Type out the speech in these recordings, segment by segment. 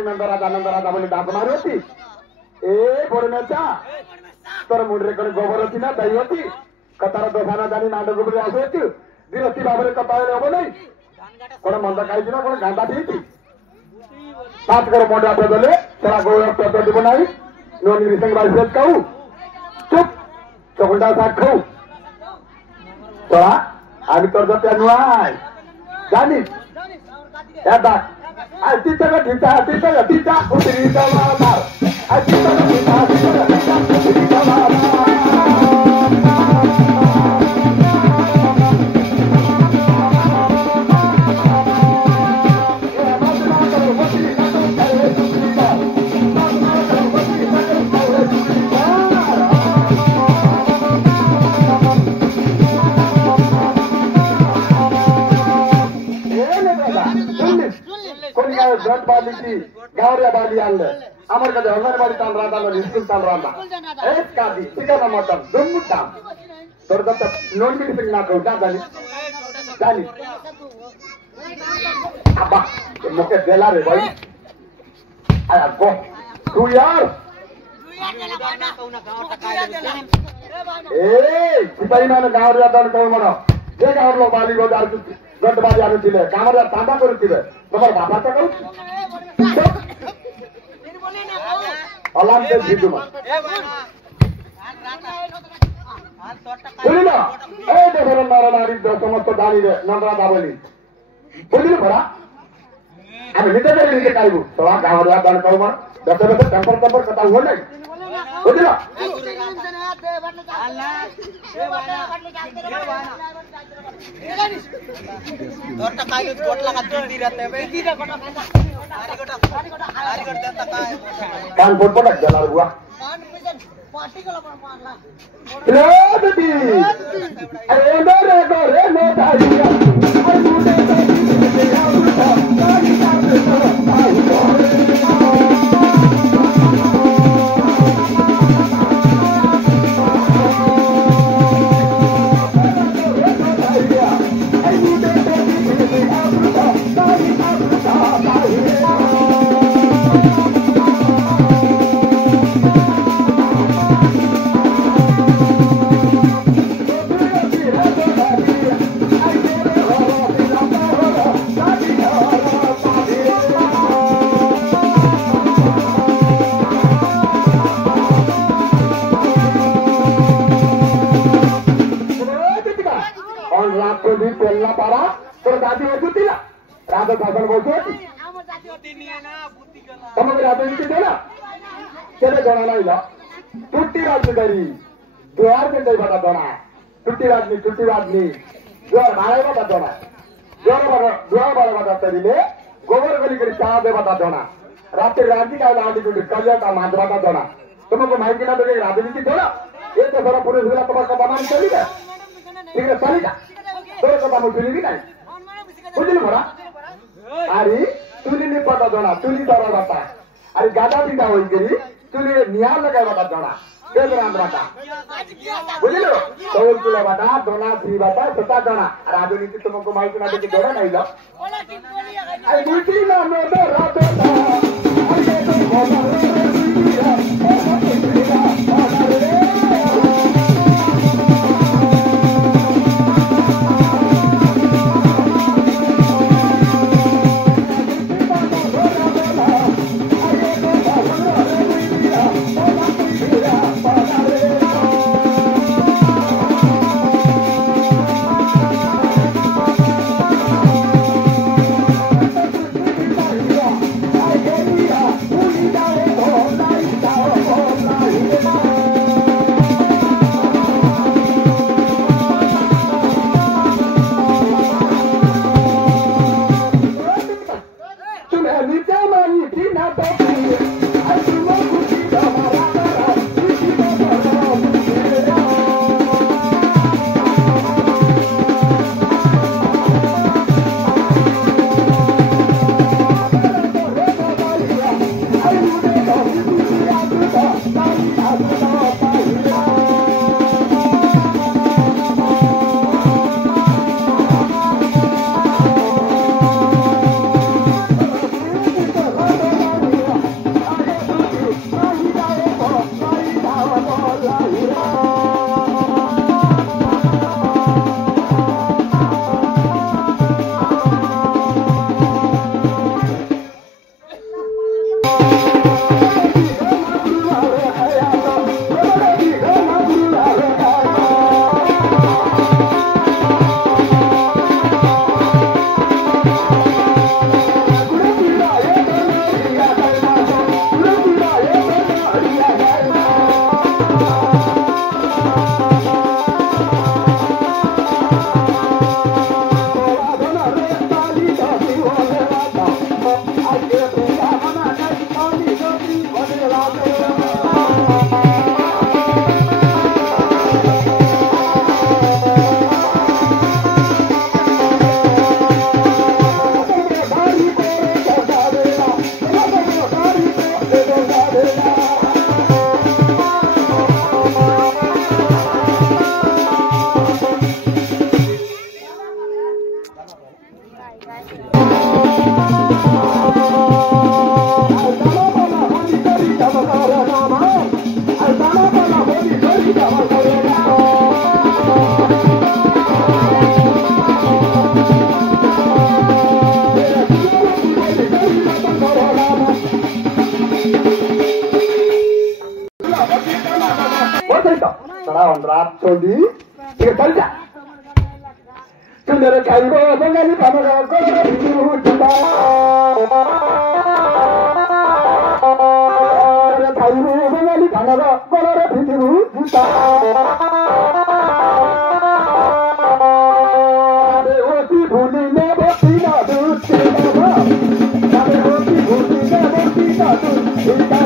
मुंडी नंदराजा बोली डाक मारी होती ए बड़ी मेचा तोर मुंडे कोन गोबर होती ना दही होती कतार दोसाना जानी नाटक गुबरी आसोचु दिरती बाबरे कतारे होबो नहीं कोन मंद खाइछि ना कोन गांडा थीति सात कर मोडा पे देले तोरा गोबर पे देबो नाही नोनी रिसंग बाई सेट कहू चुप चकुंडा साथ खाऊ तोरा आमी तोर दते नुआय जानी या बात आज तीता उतरी जावा मार आज तीता उतरी जावा गट बाली की गावरिया बाली आले आमर कदे अंगनवाड़ी तान रांदा नो स्कूल तान रांदा एक कादी सिकना मतम दुम्मुटा तोर दत नोन मीटिंग ना को जानी अब्बा मोके देला रे भाई आया गो तू यार ए सिपाही माने गावरिया तान को मनो जे गावर लो बाली गो दार गट बाली आनुथिले कामरा तांबा करुथिले तमर बाबा तो कहू अलाम दे जीतुमा बोलिना ए देवरन नारायणी समस्त दानी रे नंदरा दाबली बोलिना भरा আমি নিতে পারি নিতে কাইবু তোরা গাওয়া দান কও মন দতে দতে টেম্পার কথা হল নাই বুঝলা তোরটা কাইলো গোটলা কা দিদি রাতে দিদিরা গোটা আরি গোটা দেতা কাই কান পড়পড় গলার বুয়া কান পিজন পাটি গলা মারলা রে দিদি আরে রে নো দাইয়া আর মুটে দে আউটা কানি কাতে আই शासन बोलते तमगे राजनीति देना चले जणा नहीं ला टुट्टी राजनीति द्वार में नहीं बता दोना टुट्टी राजनीति द्वार मारे बता दोना द्वार बारे बता तरीले गोबर गली करी चाह दे बता दोना रात्रि राजी का लाडी टुट्टी कलिया का मांझ बता दोना तुमको माइकी ना देगे राजनीति देना ये तो सारा पुलिस वाला तुम्हारा बनाने चलेगा ठीक है चलेगा तोरे को बामु चली भी नहीं बुझिल भरा अरे तुली नहीं पता दोना तुली दरा बता अरे गादा बिंदा होई गरी तुली निया लगा बता दोना देव राम बता बुझिलो तो तुला बता दोना थी बता सता दोना राजनीति तुमको माइक ना देके दोना नहीं लो अरे बुझी ना नो दो रातो ता अरे तो बोला I Salah ondrat Sodi, kita kerja. Sudah kali bawa bengali kamera kotor itu kita. Sudah kali bawa bengali kamera kotor itu kita. Dewi buli nebo tina tu kita. Dewi buli nebo tina tu kita.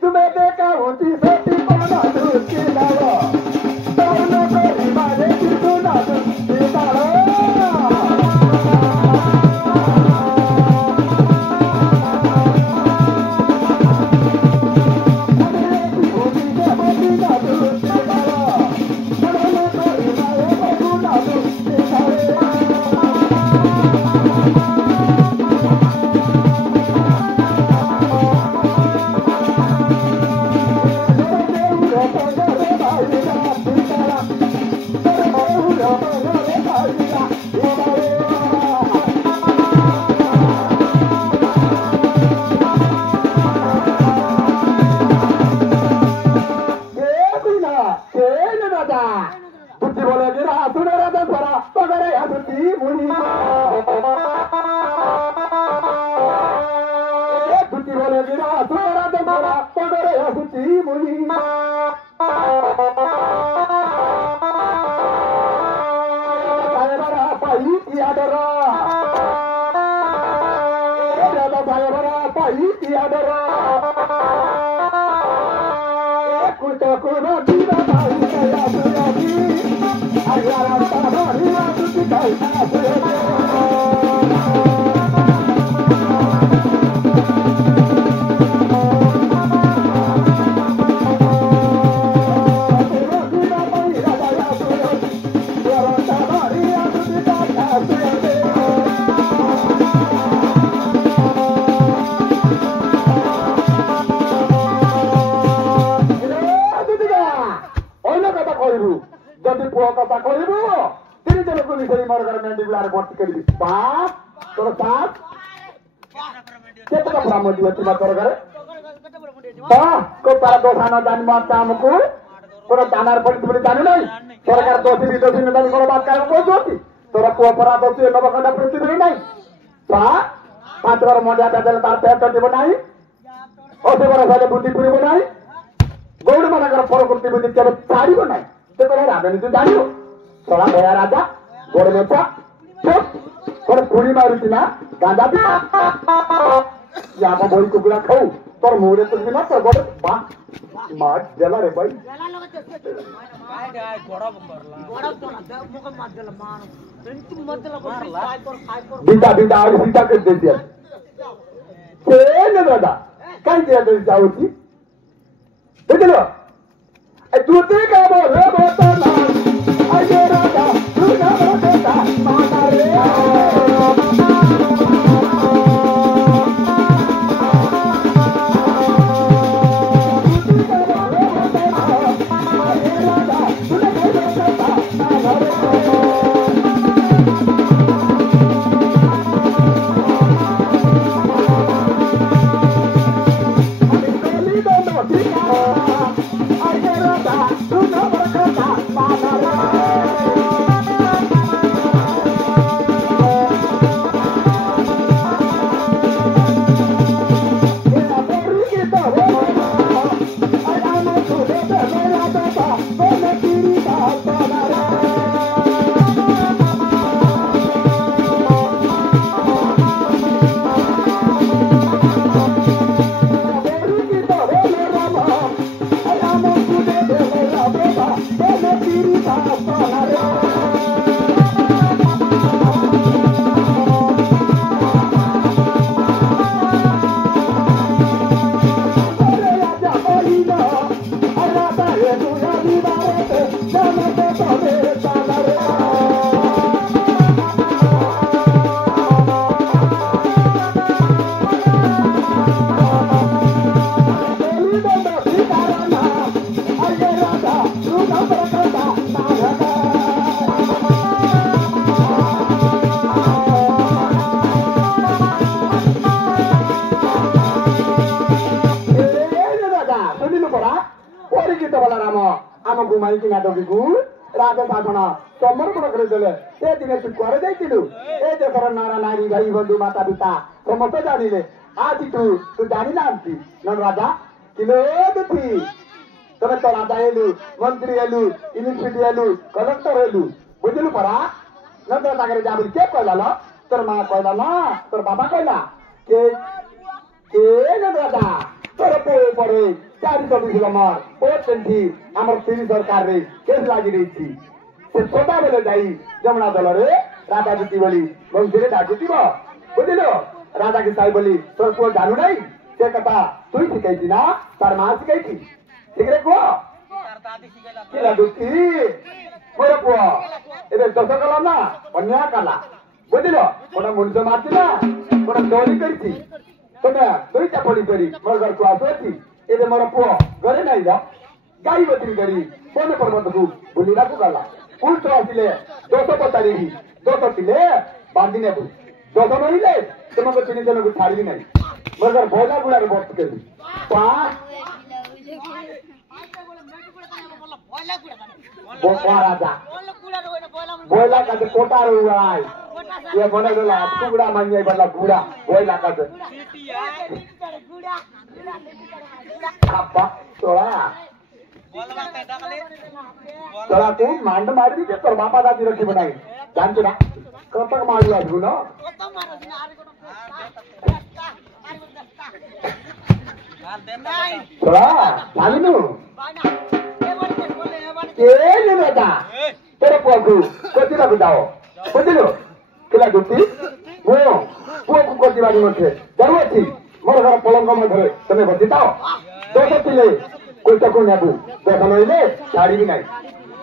तुम्हें देखा होती सोती पाना दूसरी लावा ताना तेरी मारे की सुना दूसरी लावा Kamuku, kalau tanah politik tanah lain, सरकार दोषी विदोषी नेताजी को बात करने को दोषी, तोरा कोपरा दोषी है बाबा का प्रति नहीं, पा 5 बार मोड़ा बदल तार पैर टट्टी बनाई, और 2 बार साले बुद्धि पूरी बनाई, गौड़ मना कर फॉलो करती बुद्धि क्या सारी बनाई, तो तेरे राजा ने तो जानियो, थोड़ा गया राजा, गौड़ में था, थोड़ा पूरी मारूती ना, गांजा भी, यहाँ पर बोली कुकुला खाऊ, तोर मुझे कुछ भी ना तो गौड़ मार जला रे भाई बीता बीता और बीता कर देती है तेरे दादा क्या किया तेरी जाऊँगी देख लो तू ते क्या बोल रहा बोलता ना अरे राजा तू क्या बोलता माता रे I ମାରିକି ନାଟକକୁ ରାଜା ଶାସନ ସମର୍ପଣ କରିଦେଲେ। ସେ ଦିନେ ତୁ କୁଆଡ଼େ ଯାଇଥିଲୁ? ଏ ଦେଶର ନାରା ନାରୀ ଭାଇ ବନ୍ଧୁ ମାତା ପିତା ସମସ୍ତେ ଜାଣିଲେ। ଆଜି ତୁ ଜାଣିନାହାନ୍ତି ନନ୍ ରାଜା କିଲୋ ଦେଖି ତମେ ତ ରାଜା ହେଲୁ, ମନ୍ତ୍ରୀ ହେଲୁ, ୟୁନିଭର୍ସିଟି ହେଲୁ, କଲେକ୍ଟର ହେଲୁ, ବୁଝିଲୁ ପରା। ନନ୍ଦ ତାଙ୍କରେ ଯା ବୋଲି କିଏ କହିଲା ଲ? ତୋର ମା କହିଲା ନା ତୋର ବାବା କହିଲା? କେ ନନ୍ଦ ରାଜା ତୋର ପୁଅ ପରେ 424 নম্বর ওটি আমার সিরি সরকারে কেস লাগি রয়েছি। সে সদাবেলে যাই যমুনা দলরে রাজা জিতি বলি বংশীরে ডাকুথিব, বুঝিল? রাজাকে চাই বলি তোর পুଅ জানু নাই সে কথা তুই শিখাইছি না তার মা শিখাইছি? ঠিকরে কুহ কি লাগুছি মোর পুଅ ଏବେ ଦୋଷ କଲା ନା ଅନ୍ୟାୟ କଲା, ବୁଝିଲ? ଗୋଟେ ମଣିଷ ମାରିଛି ନା ଗୋଟେ ଚୋରି କରିଛି। ତମେ ଦୁଇଟା ପୋଲି କରି ମୋର ଘରକୁ ଆସୁଅଛି। ଏବେ ମୋର ପୁଅ ଘରେ ନାହିଁ ଯା ଗାଈ ବତିରି କରି ବନ ପର୍ବତକୁ ବୁଲିବାକୁ ଗଲା। ପୁରୁଷ ଆସିଲେ ଦୋଷ ପଚାରିବି, ଦୋଷ ଥିଲେ ବାନ୍ଧି ନେବୁ, ଦୋଷ ନହିଲେ ତୁମକୁ 3 ଜଣକୁ ଛାଡ଼ିବି ନାହିଁ। ମୋର ଘର ବଇଲା ଗୁଡ଼ାରେ ବସିଥିଲି রাজা বইলা কাছে কোটার উড়াই ये बने गला टुकड़ा मान जाए बल्ला गुड़ा बोइला काटे अब्बा तोड़ा तोड़ा तू मांड मारी दी तोर बापा दादी रखी बनाई जानतो ना कतक मारू आजू ना तोड़ा जानिनु के ले बेटा तेरे पुअकु कोतिबाकु जाओ बुझिलु किला गुटी मो पुअकु कोतिबाकु मथे जरूरत मोर घर पलंग मधरे तमे बसिताओ दोष थिले कोइतकु नेबु दोष नइले छाड़ी भी नाही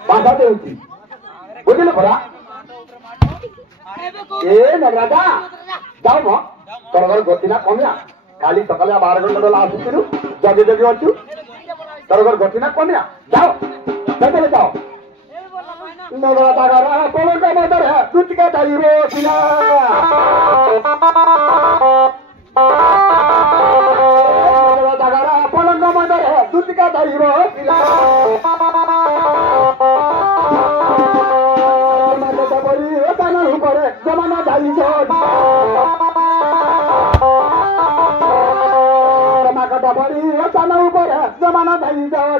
बाधा देउची बुझिलु परा ए नगराजा जाओ मो तोर घर गतिना कमिया खाली सकाले 12 घंटा बेला आसुतिरु जगे जगे अछु तोर घर गतिना कमिया जाओ चले जाओ नगरा तागरा पलंग मधर है दुतिका दाई रोटिला नगरा तागरा पलंग मधर है दुतिका दाई रोटिला माता बड़ी ताना ऊपर जमाना दाई जोड़ माता बड़ी ताना ऊपर जमाना दाई जोड़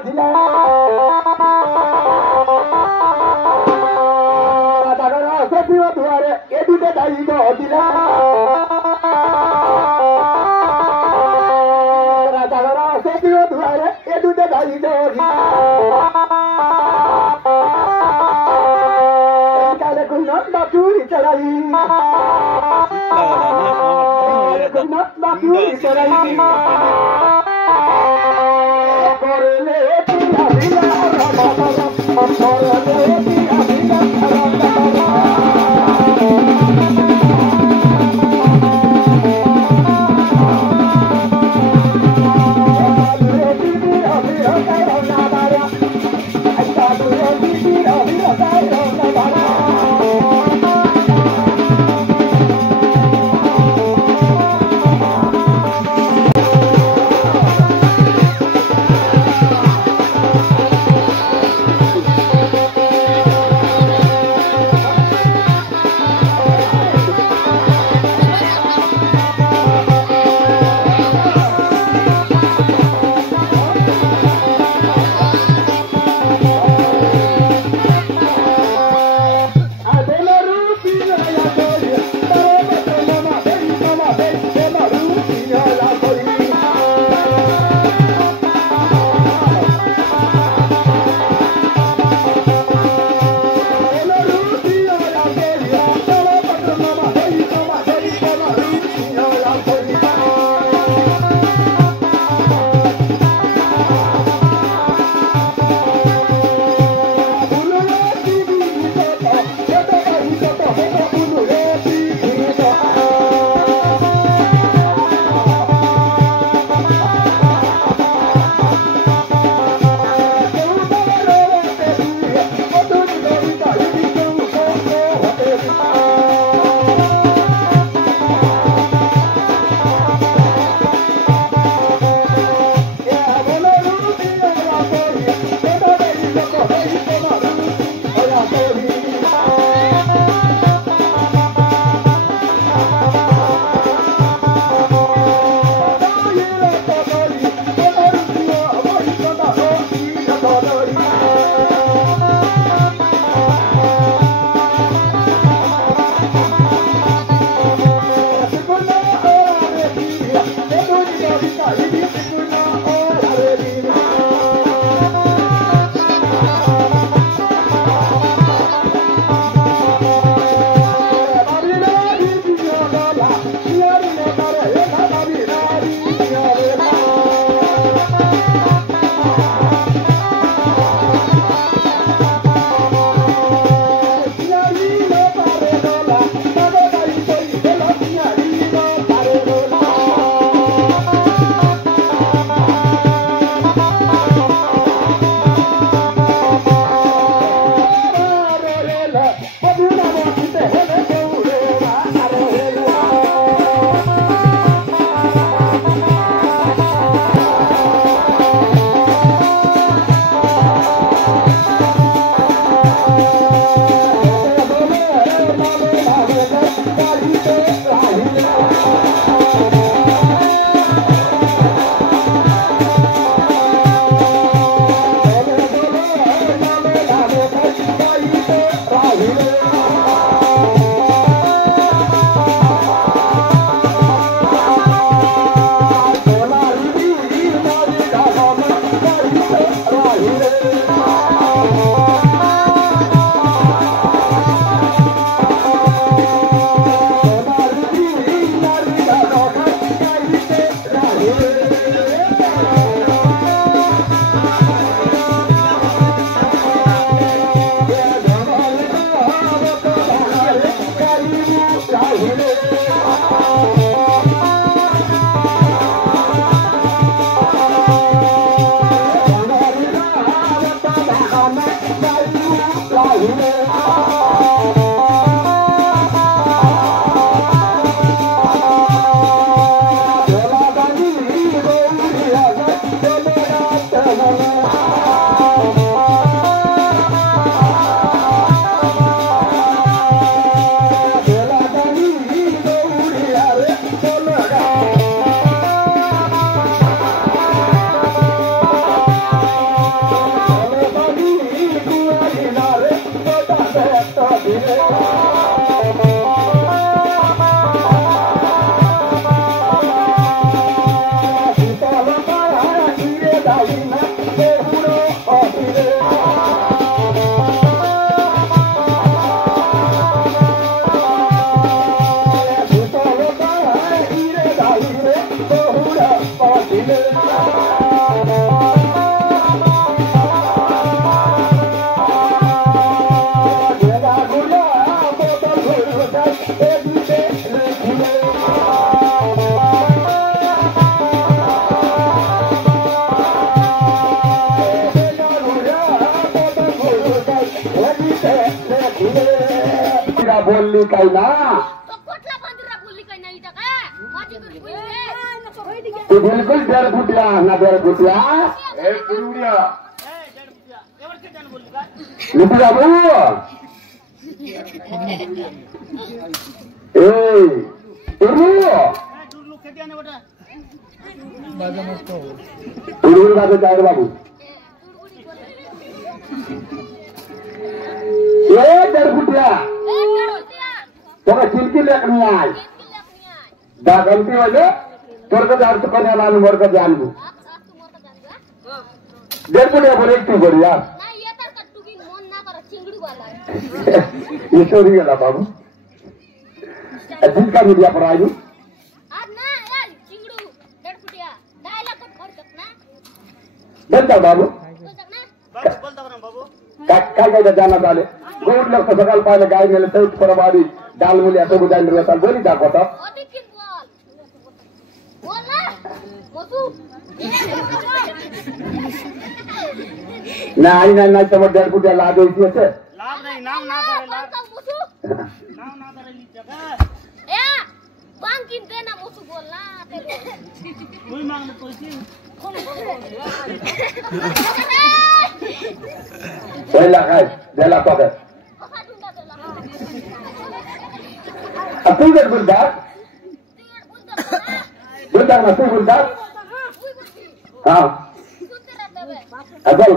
दुआरे ए दुटे दाई दो दिला राजा गरा से दियो दुआरे ए दुटे दाई दो दिला काले कुन्ना बाचूरी चराई कुन्ना बाचूरी चराई कोरले पिया बिला रामा कोरले पिया बिला रामा बोलली काही ना तू बिल्कुल डेढ़ फुटिया ना 1.5 फुटिया निपी बाबू बाबू चाहे बाबू 1.5 फुटिया चिल्की लेखनी आज गलती वाले तोर जान कन्या लानु मोर जानबू 1.5 फुटिया बोले तू बोल यार ये चोरी गला बाबू जिनका मीडिया पर आई बनता बाबू काय जाना चाले गोड लोग तो सकाल पाले गाय मेले सौत परबारी डाल मुलिया तो बुझाइन रहता बोली दाखो तो ना आई ना तो 1.5 फुटिया ला दे इसी से लाभ नहीं नाम ना करे नाम ना करे ली जगह ए बांग किन देना मुसु बोलना कोई मांगने कोई सी पहला है देला तो है अब तू बोलता बोलता ना तू बोलता हां अबल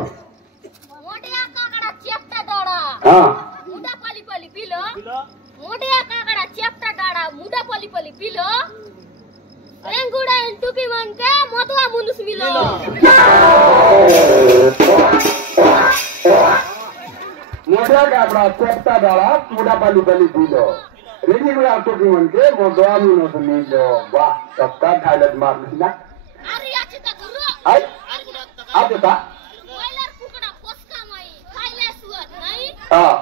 मोटिया काकड़ा चेप्टा डाड़ा हां मुडा पाली पाली पीलो मोटिया काकड़ा चेप्टा डाड़ा मुडा पाली पाली पीलो रेंगुड़ा टुकी मन के मोतवा मुनुस मिलो मोटा काकड़ा चेप्टा डाड़ा मुडा पाली पाली पीलो रेंगुड़ा टुकी मन के मोतवा मुनुस मिलो वाह सबका थाइलैंड मार लिया अरे याची ता गुरु आई आप बता बॉयलर कुकड़ा पोस्का माई खाइले सुअर नहीं हां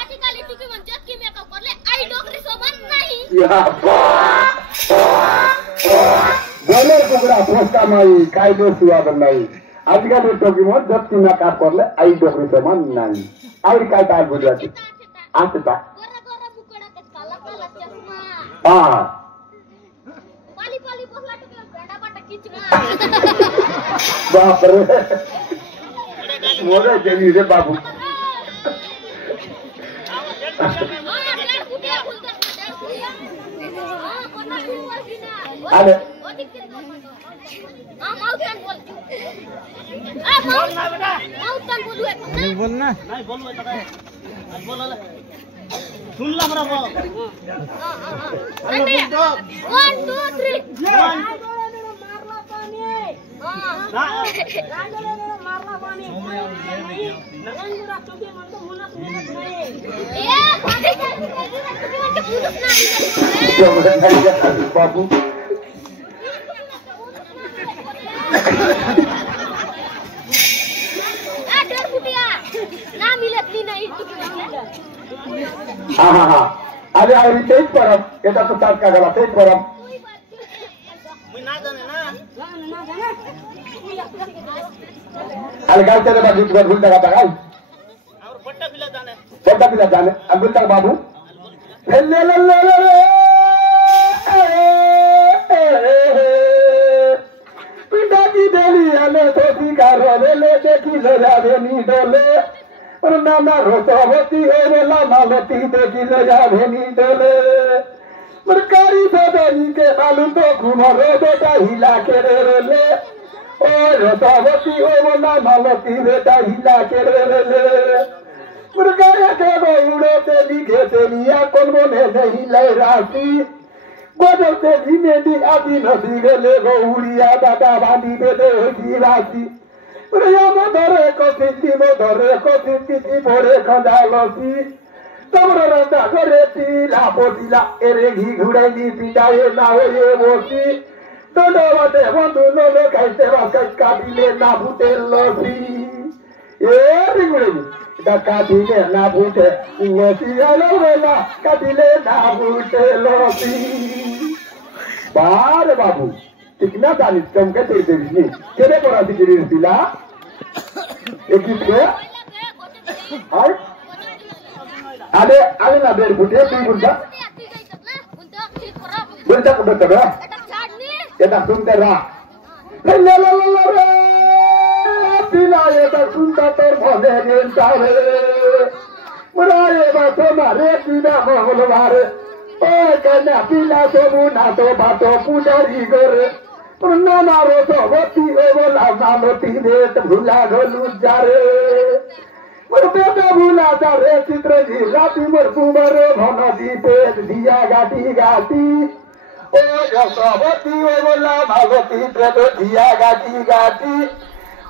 आजकल टुकी मन जक्की मेकअप करले आई डोकरी सोबन नहीं या बॉयलर कुकड़ा पोस्का माई खाइले सुअर नहीं आजकल टुकी मन जक्की मेकअप करले आई डोकरी सोबन नहीं और काय तार बुझाती आछता गोरा गोरा मुकड़ा के काला काला चश्मा हां पाली पाली पोसला टुकी बेड़ा बाटा किचना बाप रे मोरे जमी रे बाबू अरे नहीं बोलना नहीं बोलवे तो आज बोल ले सुन ला हमरा बोल 1 2 3 मारला पानी ना मारला पानी नगंगुरा चुके मन तो मुनस मिनट नहीं ए पानी के पुरुष ना बाबू हाँ हाँ हाँ अरे अरे तेज परम ये तो ताज का गला तेज परम मैं ना जाने ना अरे गाय चले बाबू भूल जगह Kota bila jane, ambil tak babu. Pindah di Delhi, ane tosi karo lele deki lejave ni dole. Nama rosavati ere lama leti deki lejave ni dole. Merkari sadani ke balun to kumaro beta hila kere rele. Oh rosavati ere lama leti beta hila kere rele. Merkaya ke bahulo te liखे te liya kolmo ne nahi lai rasi. Gwado te lime di adi nasi gele gohuliya bata bandi bete hoji rasi. Meriyamo dore ko sindi ti pore kandalosi. Tamro randa gore ti la potila eregi ghudai ni pindaye na hoye mosi. Dondo wate wandu lolo kaiste vaskai kabile na butelosi. Ghudai da kabile na bute losi alovela kabile na bute losi. Bare babu कितना दानिश कम के तेरे देवी केरे कोरा दिखरी दिला एक ही पे हाय आले ना बेर बुटे तू बुंदा बुंदा को बता ये ता सुनते रहा ला ला ला ला रे पिला ये ता सुनता तोर भले गेलता रे मुरारे बातो मारे पिला मंगलवार ओ कन्या पिला तो मुना तो बातो पुजारी करे Nama roto vati evola namoti net bhula golu jare. Murbeta bhula jare chitra ji rati marbumare bhana dipe diya gati. O jasa vati evola bhagati preto diya gati.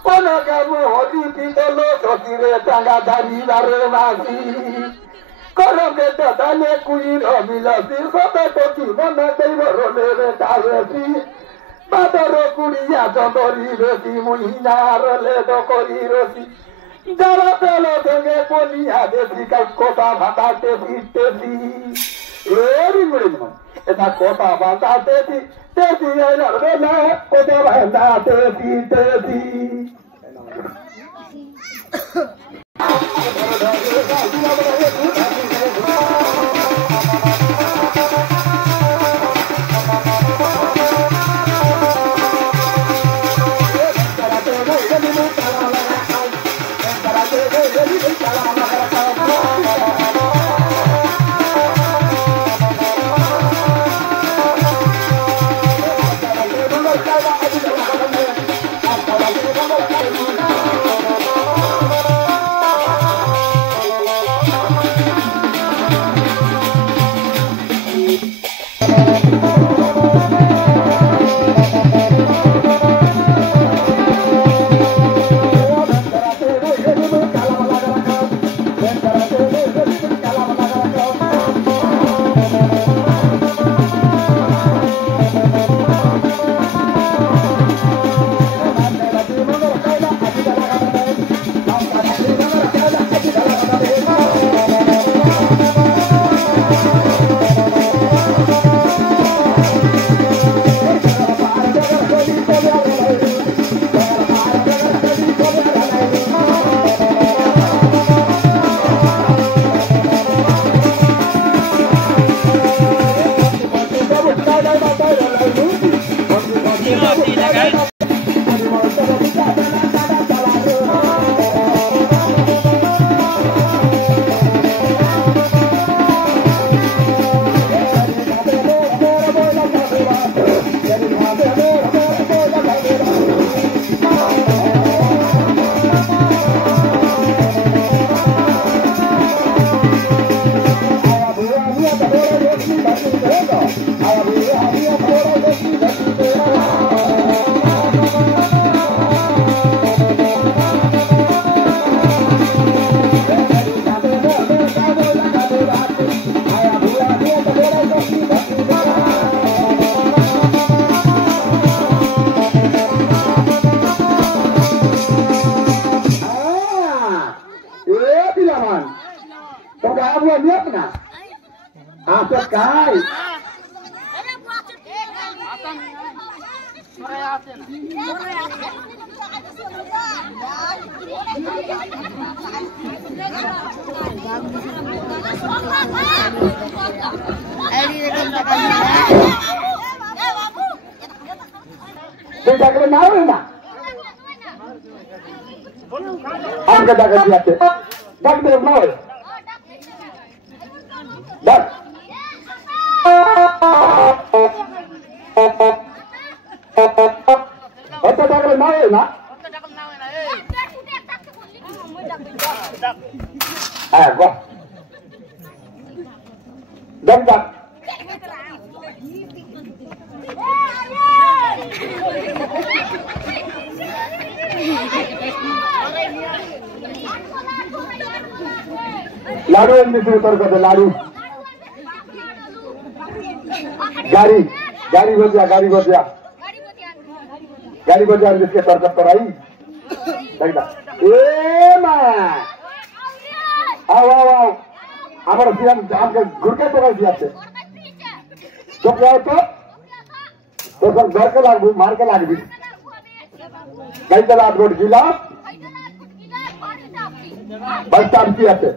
Ona kamu hoti pitolo sotire tanga dari dare masi. Koro geta dale kuir amila sir sote toki mana deivo role taresi. Badaro kuria jodori rosi muhinar ledo kori rosi. Dara pelo denge ponia desi kai kota bata tesi. Eri gurima. Eta kota bata tesi elar bela kota bata tesi. তুই ডাকলে না হবে না আমাকে ডাকা দিয়েছে ডাকতে না হয় ডাক অত ডাকলে না হয় না হ্যাঁ গো ডাক ডাক लाडू एमबीसी उतर कर दे लाडू गाड़ी गाड़ी बजिया गाड़ी बजिया गाड़ी बजिया जिसके तरकत पर आई देखा ए मां आओ आओ आओ हमारा सीएम आपके गुरके तो कर दिया थे तो क्या तो सब घर के लाग मार के लाग भी कई चला रोड जिला बस स्टॉप किया थे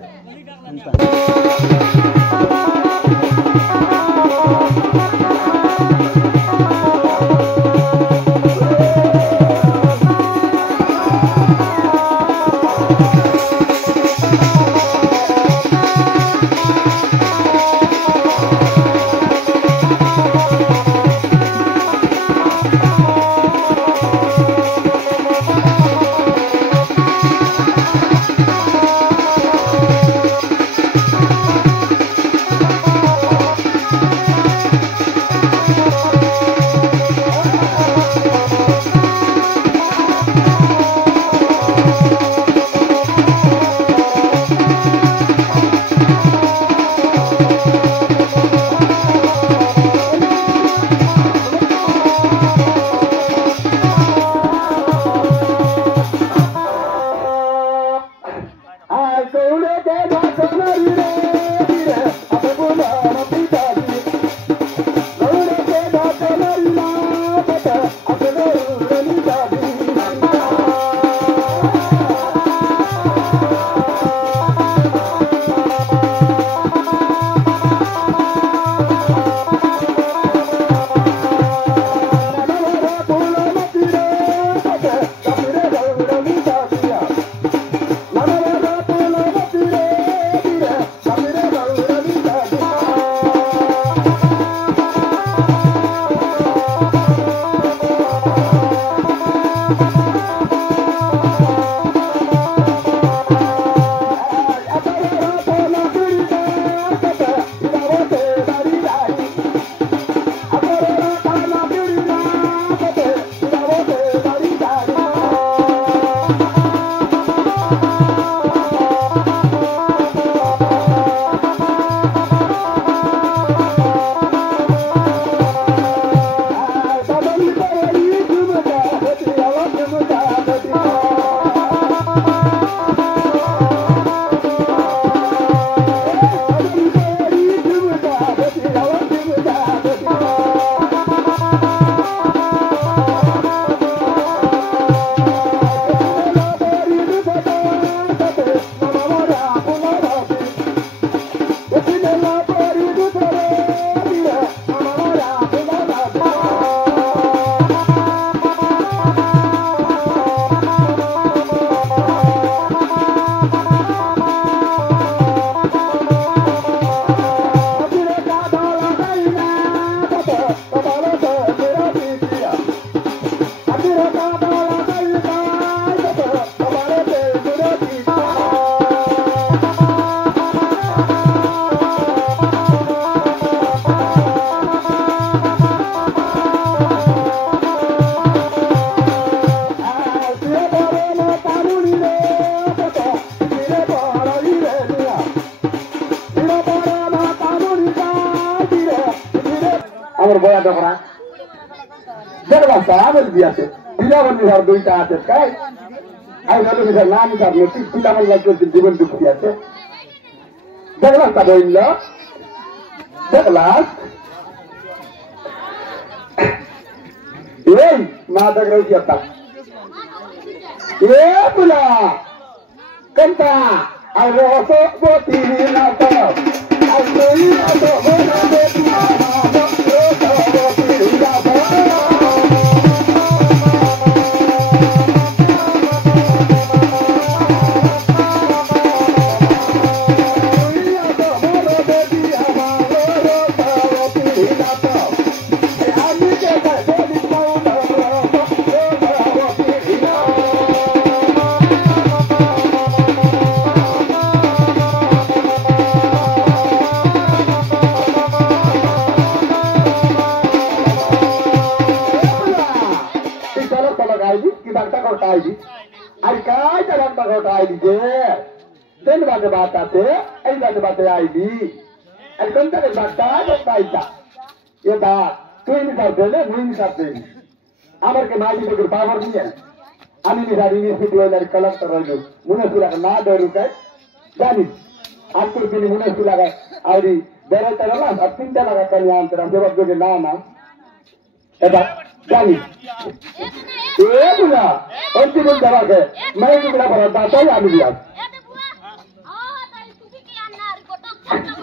আমার বয়া দেখরা দেখবা সাহাবল বিয়াতে বিলাবন বিহার দুইটা আছে কাই আই ভালো বিহার নাম কার নতি বিলাবন লাগছে জীবন দুঃখী আছে দেখলা তা বইল দেখলা এই মা দেখরা কি আতা এ বুলা कंता আমার কে মাঝি থেকে পাওয়ার নিয়ে আমি নিসারি ইউনিভার্সিটি ওইলার কালেক্টর হইলো মুনাসুলাকে না ডরুকায় জানিস আর তোর তিনি মুনাসুলাকে আউরি বেড়াইতে না আর 3 টাকা কানি আনতে রাম জবাব দিবে না না এবার জানিস এ বুলা অন্তিম দেওয়াকে মাইকে বড় বড় দাতাই আমি দিয়া এতে বুয়া ও তাই তুমি কি আন্নার কটক চাটা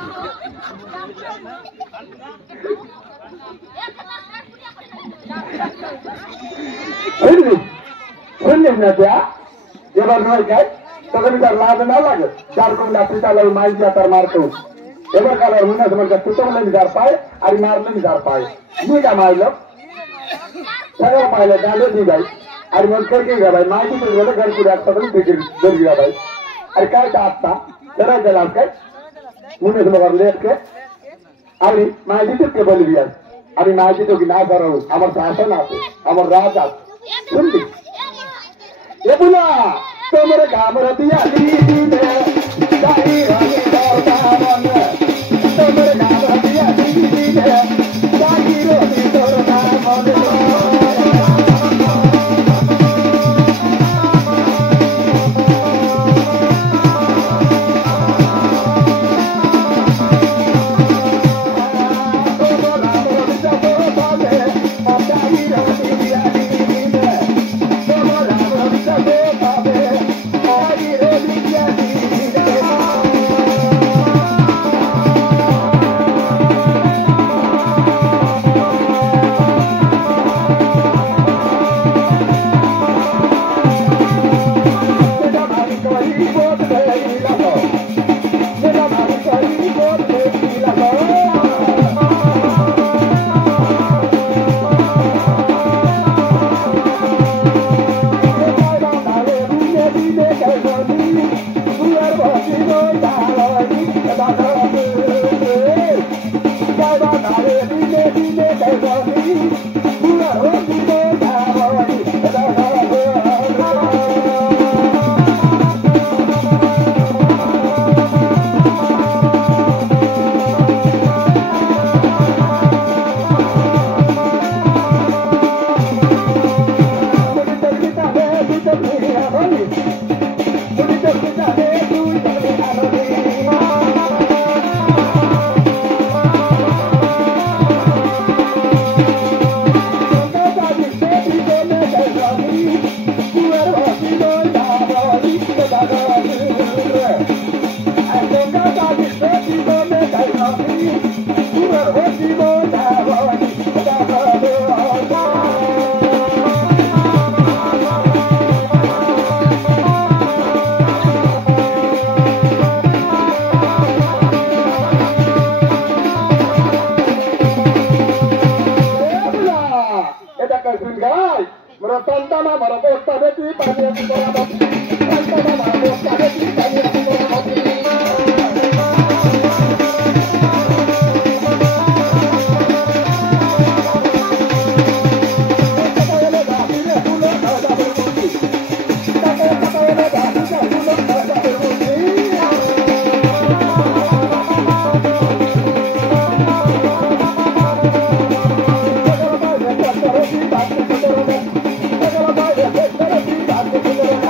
শুনলিস না দিয়া এবার নয় খাই তখন তার লাভ না লাগে যার কোন পিতা লাগে মাই দিয়া তার মারতো এবার কালার মনে আছে মানে সুতো বলে যার পায় আর মারলে যার পায় দুইটা মাইল সারা পাইলে গালে দি ভাই আর মন করকে গা ভাই মাই দিতে গেলে ঘর করে একসাথে বিক্রি করে গা ভাই আর কাইটা আত্মা সেটা গেলাম কে মনে হলো লেট কে আমি মাই দিতে কে বলবি আমি মাই দিতে কি না করো আমার শাসন আছে আমার রাজ আছে শুনলি এ বুলা তোমার গামর দিয়া দিনে দাই রঙে দরতা মনে তোমার গামর দিয়া দিনে দাই রঙে দরতা মনে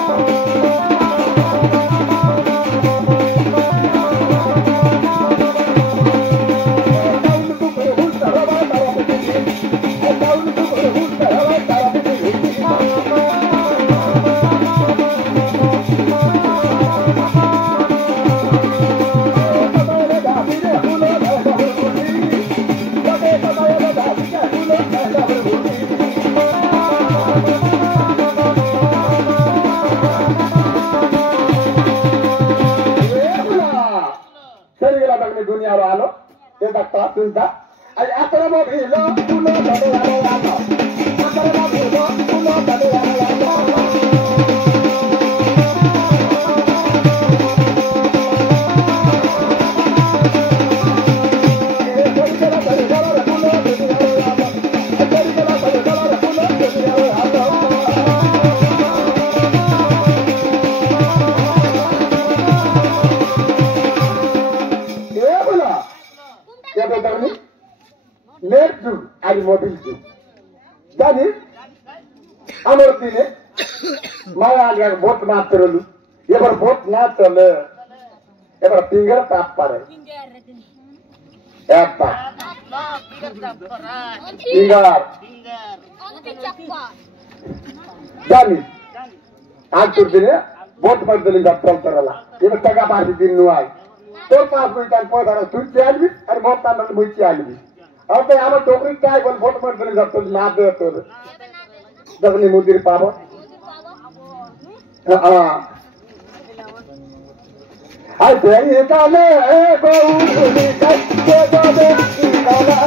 Oh, Serigala bagni dunia ro alo. Eta ta tunta. Ai atara mo bhilo tulo tade alo alo. Atara mo bhilo tulo tade alo alo. Ali mobil ju jani amar dine maya agar vote matrolu ebar vote na chale ebar finger tap pare apa finger Anti chappa. jani atur dine vote matrolu gattal tarala ebar taga parti din nuai tor paas mai tan podara suci albi ar vote tan muici albi अब यहाँ डोगरी क्या है बोल वोट मत देने जब तक ना दे तो जब नहीं मुद्री पावो हाँ ऐसे ही काले गोरी कैसे बोले काला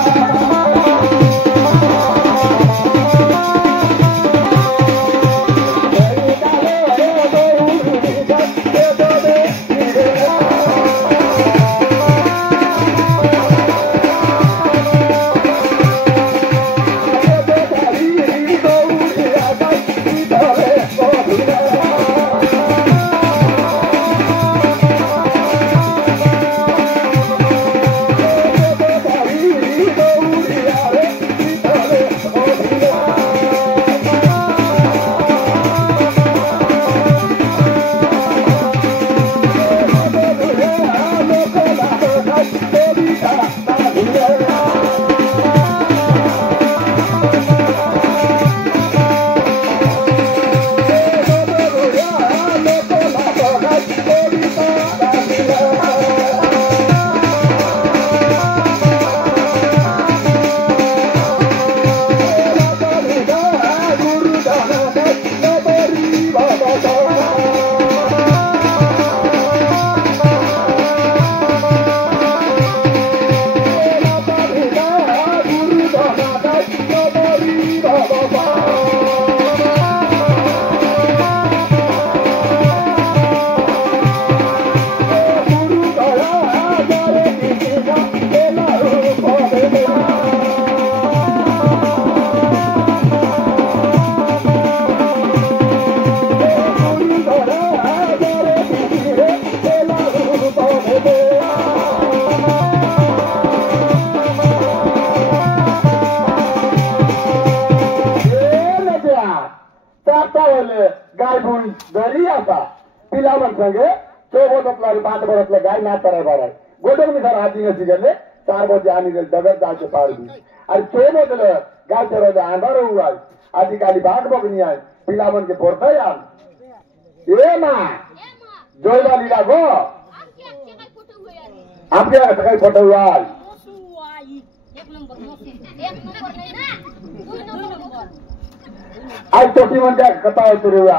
गाय ना तरह बार गोदर में सर हाथी ने सिगले 4 बजे आनी गल डगर जाके पार दी और 6 बजे गाय चरो आंधार हुआ अधिकारी बाग बगनी आए पिलावन के पोरता यार ए मां जोइला लीला गो आपके कई फोटो हुआ एक नंबर नहीं ना 2 नंबर आज टोटी मन का कथा होते हुआ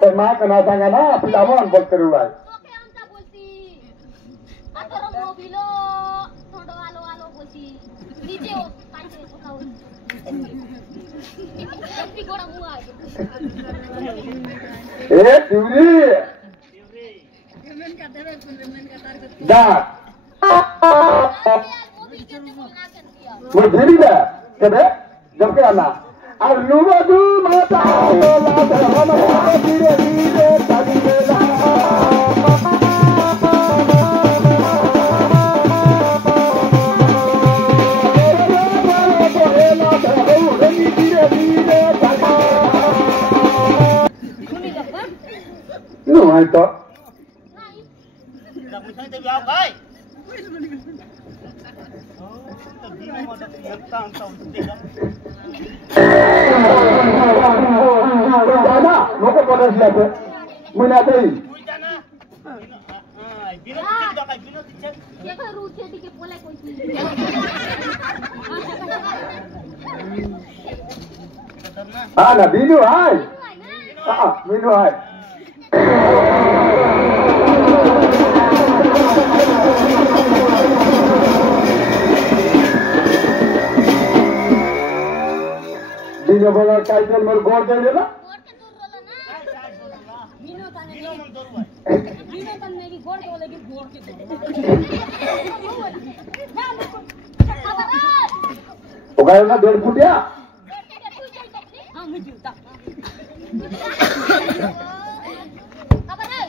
तो मां का ना सांगा ना पिलावन बोलते हुआ ए दिवरी दा वो धीरे बे कबे जब के आना और लुवा दू माता हम धीरे धीरे ताली बेला No, I thought. Mau pada siapa? Menatai. Ah, na binu hai. Ah, binu hai. বলার টাইটেল মোর গড় দেয় না गोरके दूर रोला ना বিনো তানে বিনো তানে কি গোড় বলে কি গোড় কে ওখানে না 1.5 ফুটিয়া हां मुझे ता खबर है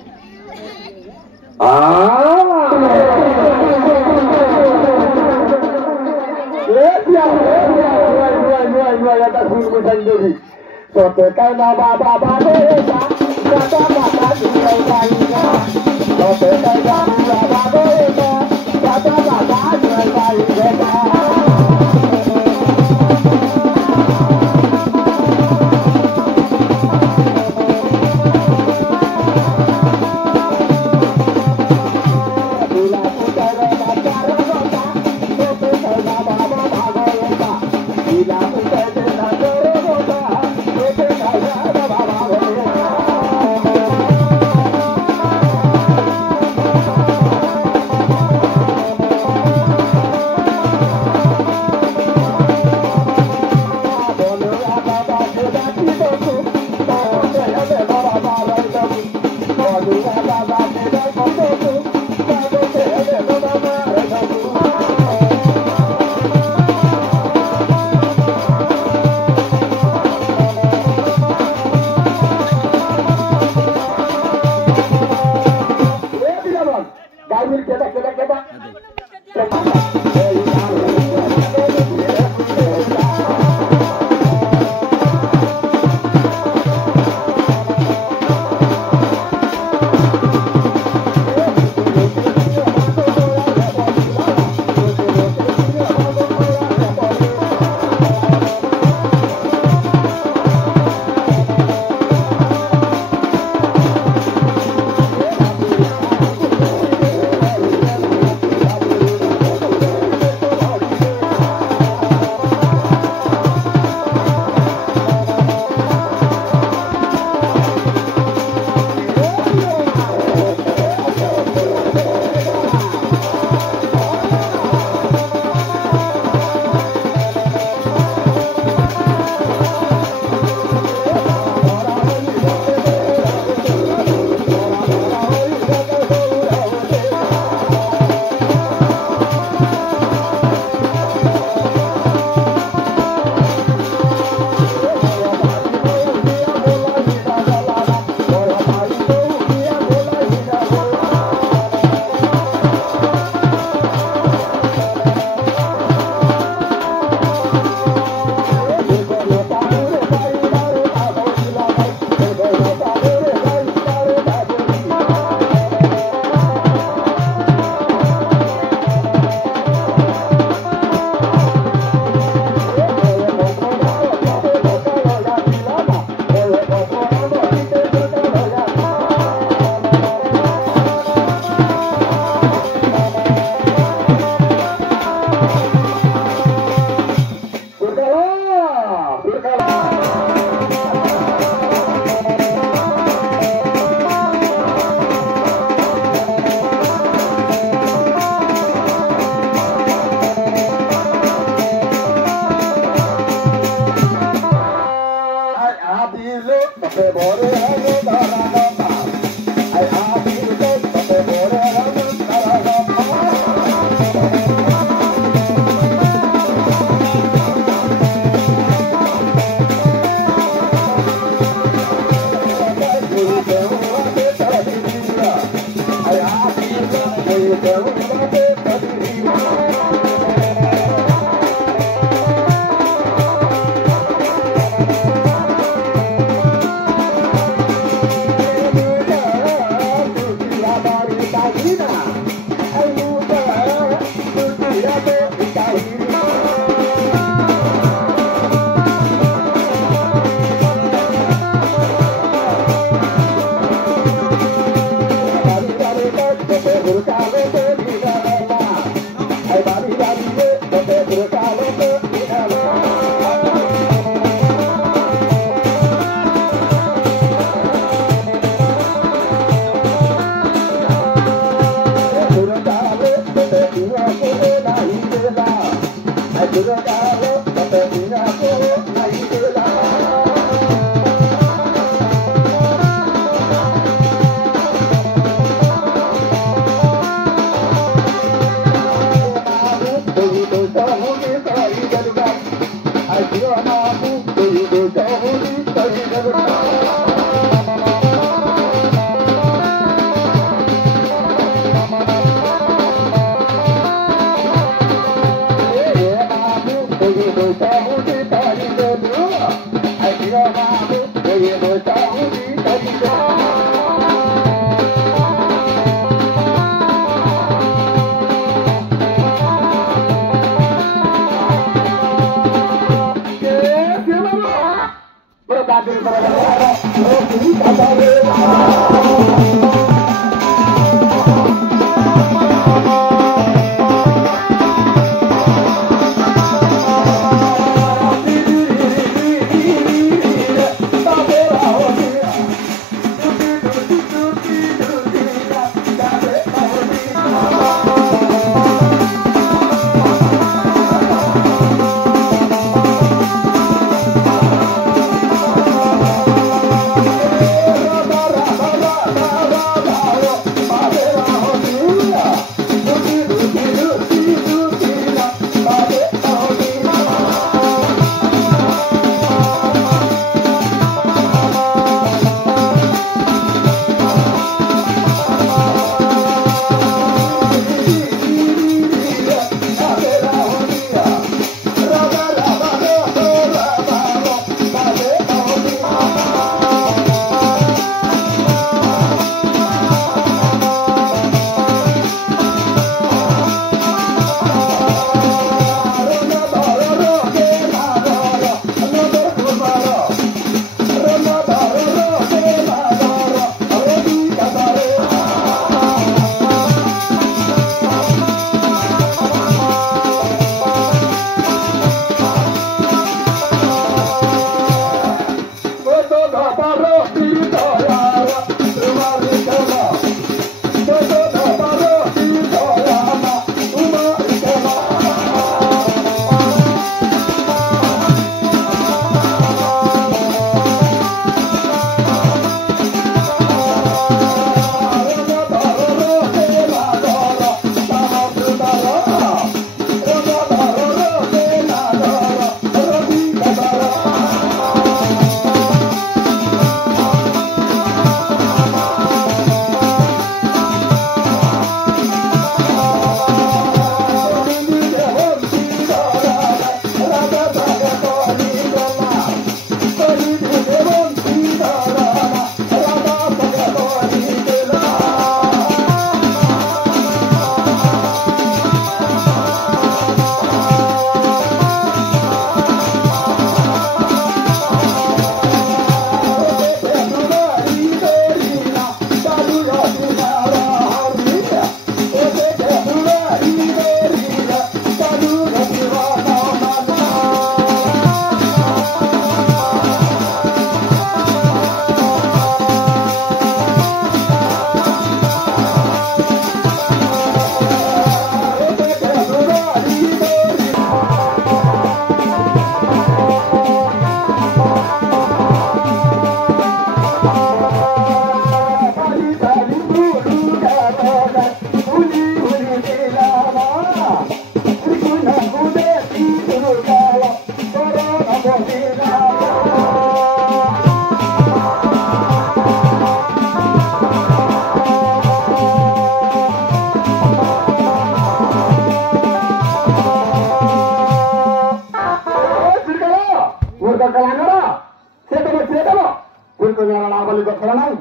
ଅବସର ନାହିଁ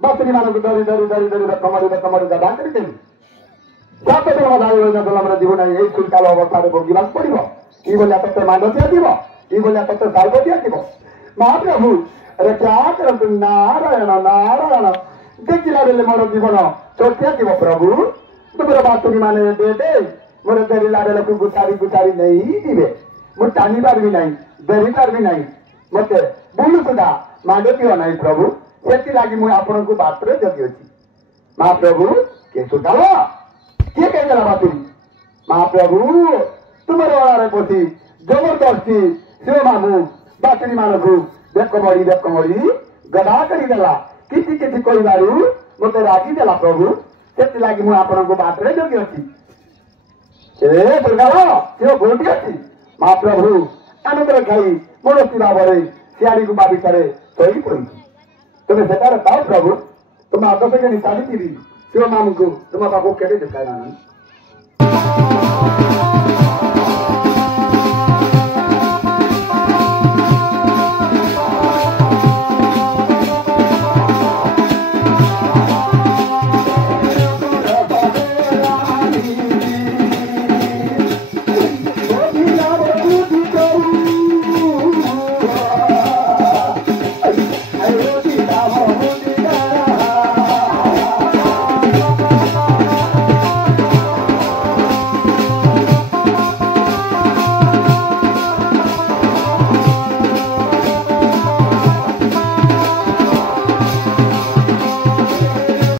ବାତୁରୀ ମାନଙ୍କୁ ଧରି ଧରି ଧରି ଧରି ବେକମରି ଗଦା କରିଦେବି ସାତ ଜଣ ଆମର ଯିବ ନାହିଁ ଏଇ ଶୁଳ୍କାଳ ଅବସ୍ଥାରେ ଭୋଗିବାକୁ ପଡିବ ଏଇ ଭଳିଆ ତତେ ମାଣ୍ଡ ଦିଆଯିବ ଏଇ ଭଳିଆ ତତେ ସାର୍ଗ ଦିଆଯିବ ମହାପ୍ରଭୁ ରକ୍ଷା କରନ୍ତୁ ନାରାୟଣ ନାରାୟଣ ଦେଖିଲା ବେଲେ ମୋର ଜୀବନ ଚର୍ଚ୍ଚା ଯିବ ପ୍ରଭୁ ତୁମର ବାତୁରୀ ମାନେ ଦେ ମୋର ଧରିଲା ବେଳକୁ ଗୁଚାରି ନେଇଯିବେ ମୁଁ ଟାଣି ପାରିବି ନାହିଁ ଧରି ପାରିବି ନାହିଁ ମତେ ବୁଲୁ ସୁଦ୍ଧା ମାଣ୍ଡ ଦିଅ ନାହିଁ ପ୍ରଭୁ ସେଥିଲାଗି ମୁଁ ଆପଣଙ୍କୁ ବାଟରେ ଜଗି ଅଛି ମହାପ୍ରଭୁ କିଏ ସୁଧାଳ କିଏ କହିଦେଲା ବାତୁରୀ ମହାପ୍ରଭୁ ତୁମର ଅଳାରେ ପଶି ଜବରଦସ୍ତି ଶିବ ମାମୁ ବାତୁରୀ ମାନଙ୍କୁ ବେକ ମଡ଼ି ଗଦା କରିଦେଲା କିଛି କିଛି କହିବାରୁ ମତେ ରାଗିଦେଲା ପ୍ରଭୁ ସେଥିଲାଗି ମୁଁ ଆପଣଙ୍କୁ ବାଟରେ ଜଗି ଅଛି ଏ ଦୁର୍ଗାଳ ଶିବ କୋଉଠି ଅଛି ମହାପ୍ରଭୁ ଆନନ୍ଦରେ ଖାଇ ମୌଳସୀ ଭାବରେ ଶିଆଳି ଗୁମ୍ଫା ଭିତରେ ଶୋଇ ପଡିଛି ତୁମେ ସେଠାରେ ପାଅ ପ୍ରଭୁ ତୁମ ଆଦର୍ଶ କେମିତି ଚାଲିଥିବି ଶିବ ମାମୁଙ୍କୁ ତୁମ ପାଖକୁ କେବେ ଦେଖାଇଲା ନାହିଁ